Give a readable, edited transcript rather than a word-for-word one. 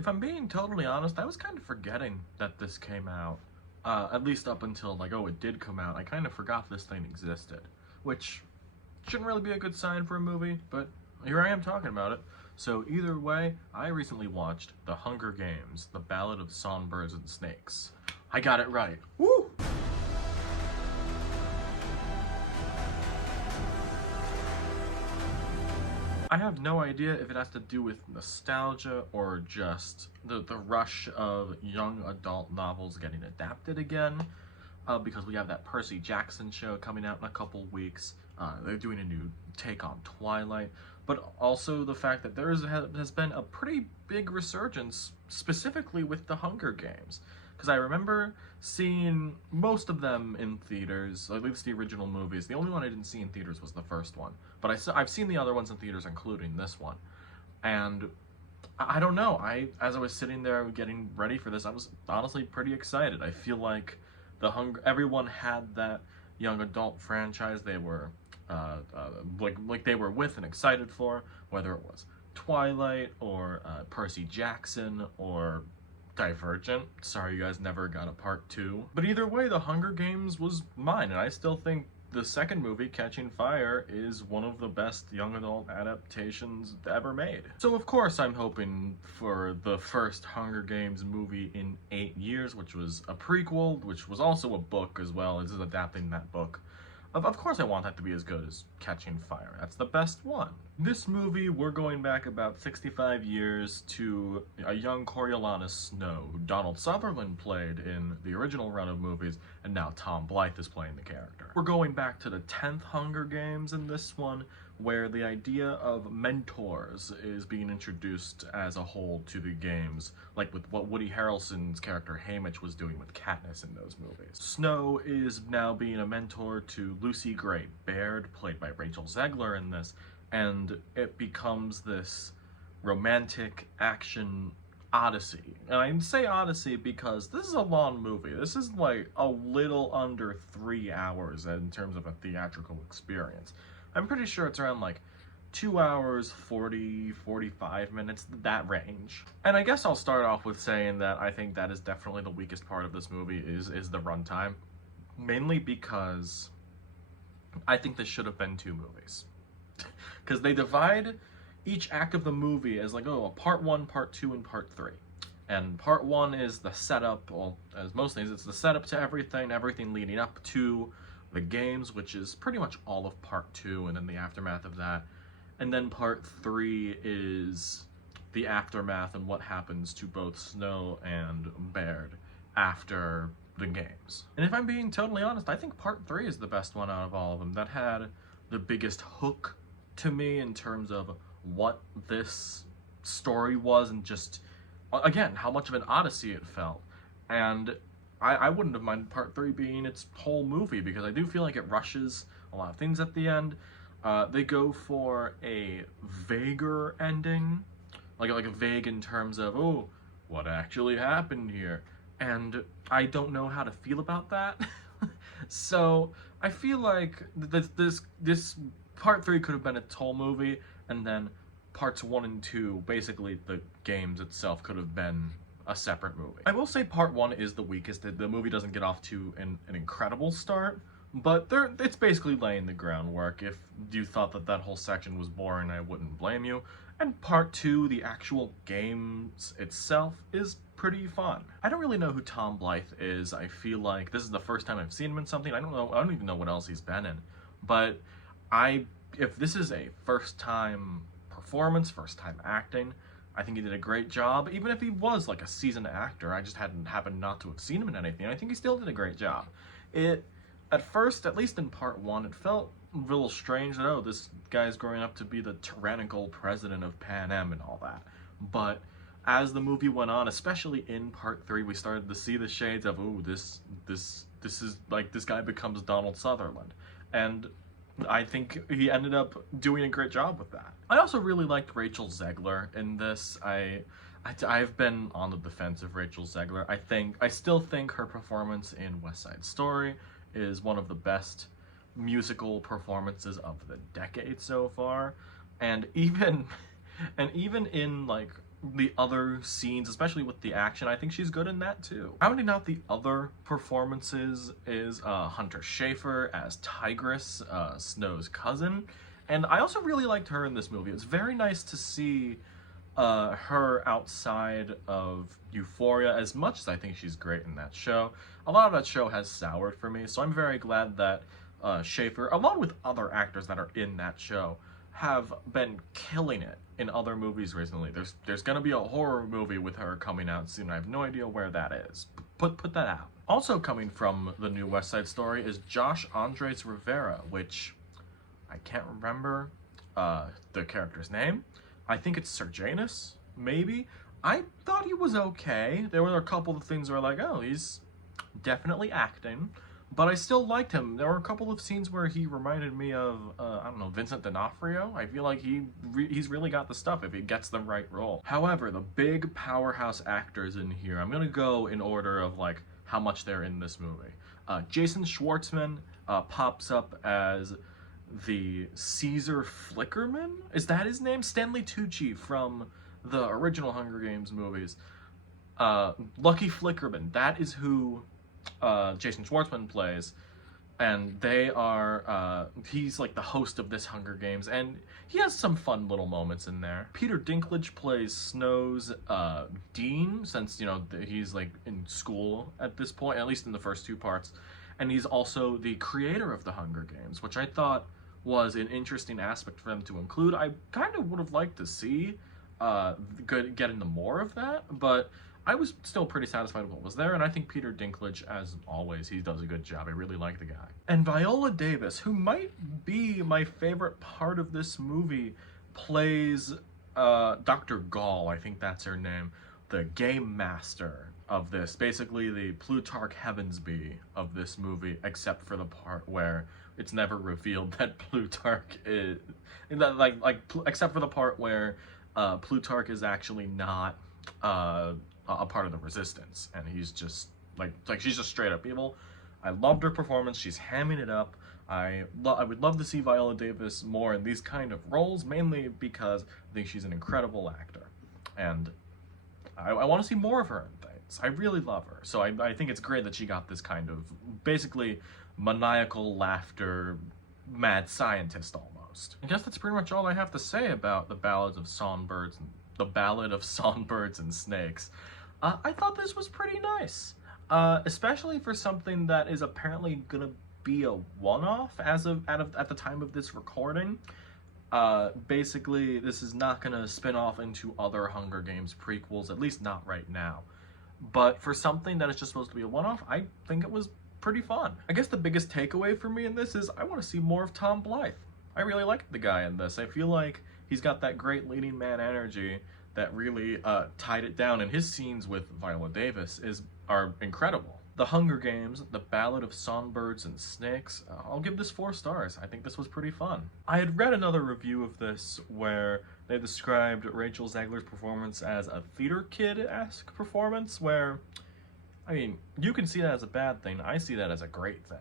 If I'm being totally honest, I was kind of forgetting that this came out. At least up until, like, oh, it did come out. I kind of forgot this thing existed. Which shouldn't really be a good sign for a movie, but here I am talking about it. So either way, I recently watched The Hunger Games, The Ballad of Songbirds and Snakes. I got it right. Woo! I have no idea if it has to do with nostalgia or just the rush of young adult novels getting adapted again, because we have that Percy Jackson show coming out in a couple weeks. They're doing a new take on Twilight, but also the fact that there has been a pretty big resurgence specifically with the Hunger Games. Because I remember seeing most of them in theaters, at least the original movies. The only one I didn't see in theaters was the first one. But I've seen the other ones in theaters, including this one. And I don't know, as I was sitting there getting ready for this, I was honestly pretty excited. I feel like everyone had that young adult franchise they were like they were with and excited for, whether it was Twilight or Percy Jackson or Divergent. Sorry you guys never got a part 2. But either way, The Hunger Games was mine, and I still think the second movie, Catching Fire, is one of the best young adult adaptations ever made. So of course I'm hoping for the first Hunger Games movie in 8 years, which was a prequel, which was also a book as well, as adapting that book. Of course I want that to be as good as Catching Fire. That's the best one. This movie, we're going back about 65 years to a young Coriolanus Snow, who Donald Sutherland played in the original run of movies, and now Tom Blyth is playing the character. We're going back to the 10th Hunger Games in this one, where the idea of mentors is being introduced as a whole to the games, like with what Woody Harrelson's character Haymitch was doing with Katniss in those movies. Snow is now being a mentor to Lucy Gray Baird, played by Rachel Zegler in this, and it becomes this romantic action odyssey. And I say odyssey because this is a long movie. This is like a little under 3 hours in terms of a theatrical experience. I'm pretty sure it's around like 2 hours, 40, 45 minutes, that range. And I guess I'll start off with saying that I think that is definitely the weakest part of this movie is the runtime. Mainly because I think this should have been 2 movies. Because they divide each act of the movie as like, oh, part 1, part 2, and part 3. And part 1 is the setup, well, as most things, it's the setup to everything leading up to the games, which is pretty much all of part 2, and then the aftermath of that. And then part 3 is the aftermath and what happens to both Snow and Baird after the games. And if I'm being totally honest, I think part 3 is the best one out of all of them. That had the biggest hook to me in terms of what this story was, and just, again, how much of an odyssey it felt. And I wouldn't have minded part 3 being its whole movie, because I do feel like it rushes a lot of things at the end. They go for a vaguer ending, like a vague in terms of, oh, what actually happened here? And I don't know how to feel about that. So I feel like this part 3 could have been its whole movie, and then parts 1 and 2, basically the games itself, could have been a separate movie. I will say part 1 is the weakest. The movie doesn't get off to an incredible start, but it's basically laying the groundwork. If you thought that whole section was boring, I wouldn't blame you. And part 2, the actual games itself, is pretty fun. I don't really know who Tom Blyth is. I feel like this is the first time I've seen him in something. I don't even know what else he's been in. But if this is a first-time performance, first-time acting, I think he did a great job. Even if he was like a seasoned actor, I just happened not to have seen him in anything, I think he still did a great job. At first, at least in part 1, it felt a little strange that, oh, this guy's growing up to be the tyrannical president of Panem and all that. But as the movie went on, especially in part 3, we started to see the shades of, ooh, this is like, this guy becomes Donald Sutherland. And I think he ended up doing a great job with that. I also really liked Rachel Zegler in this. I've been on the defense of Rachel Zegler. I still think her performance in West Side Story is one of the best musical performances of the decade so far. And even in like the other scenes, especially with the action, I think she's good in that too. Rounding out the other performances is Hunter Schafer as Tigress, Snow's cousin. And I also really liked her in this movie. It was very nice to see her outside of Euphoria, as much as I think she's great in that show. A lot of that show has soured for me, so I'm very glad that Schafer, along with other actors that are in that show, have been killing it in other movies recently. There's gonna be a horror movie with her coming out soon. I have no idea where that is. Put that out. Also coming from the new West Side Story is Josh Andrés Rivera, which I can't remember the character's name. I think it's Serjanus, maybe. I thought he was okay. There were a couple of things where like, oh, he's definitely acting, but I still liked him. There were a couple of scenes where he reminded me of, I don't know, Vincent D'Onofrio. I feel like he's really got the stuff if he gets the right role. However, the big powerhouse actors in here, I'm gonna go in order of like how much they're in this movie. Jason Schwartzman pops up as the Caesar Flickerman? Is that his name? Stanley Tucci from the original Hunger Games movies. Lucky Flickerman, that is who Jason Schwartzman plays, and they are, he's like the host of this Hunger Games, and he has some fun little moments in there. Peter Dinklage plays Snow's dean, since, you know, he's like in school at this point, at least in the first two parts, and he's also the creator of the Hunger Games, which I thought was an interesting aspect for them to include. I kind of would have liked to see get into more of that, but I was still pretty satisfied with what was there, and I think Peter Dinklage, as always, he does a good job. I really like the guy. And Viola Davis, who might be my favorite part of this movie, plays Dr. Gall, I think that's her name, the game master of this, basically the Plutarch Heavensbee of this movie, except for the part where it's never revealed that Plutarch is, except for the part where Plutarch is actually not a part of the resistance, and he's just like she's just straight up evil. I loved her performance. She's hamming it up. I would love to see Viola Davis more in these kind of roles, mainly because I think she's an incredible actor, and I want to see more of her in things. I really love her, so I think it's great that she got this kind of basically maniacal laughter, mad scientist almost. I guess that's pretty much all I have to say about the Ballad of Songbirds and Snakes. I thought this was pretty nice, especially for something that is apparently gonna be a one-off as of at the time of this recording. Basically, this is not gonna spin off into other Hunger Games prequels, at least not right now. But for something that is just supposed to be a one-off, I think it was pretty fun. I guess the biggest takeaway for me in this is I want to see more of Tom Blyth. I really like the guy in this. I feel like he's got that great leading man energy that really tied it down, and his scenes with Viola Davis are incredible. The Hunger Games, The Ballad of Songbirds and Snakes, I'll give this 4 stars. I think this was pretty fun. I had read another review of this where they described Rachel Zegler's performance as a theater kid-esque performance, where, I mean, you can see that as a bad thing. I see that as a great thing.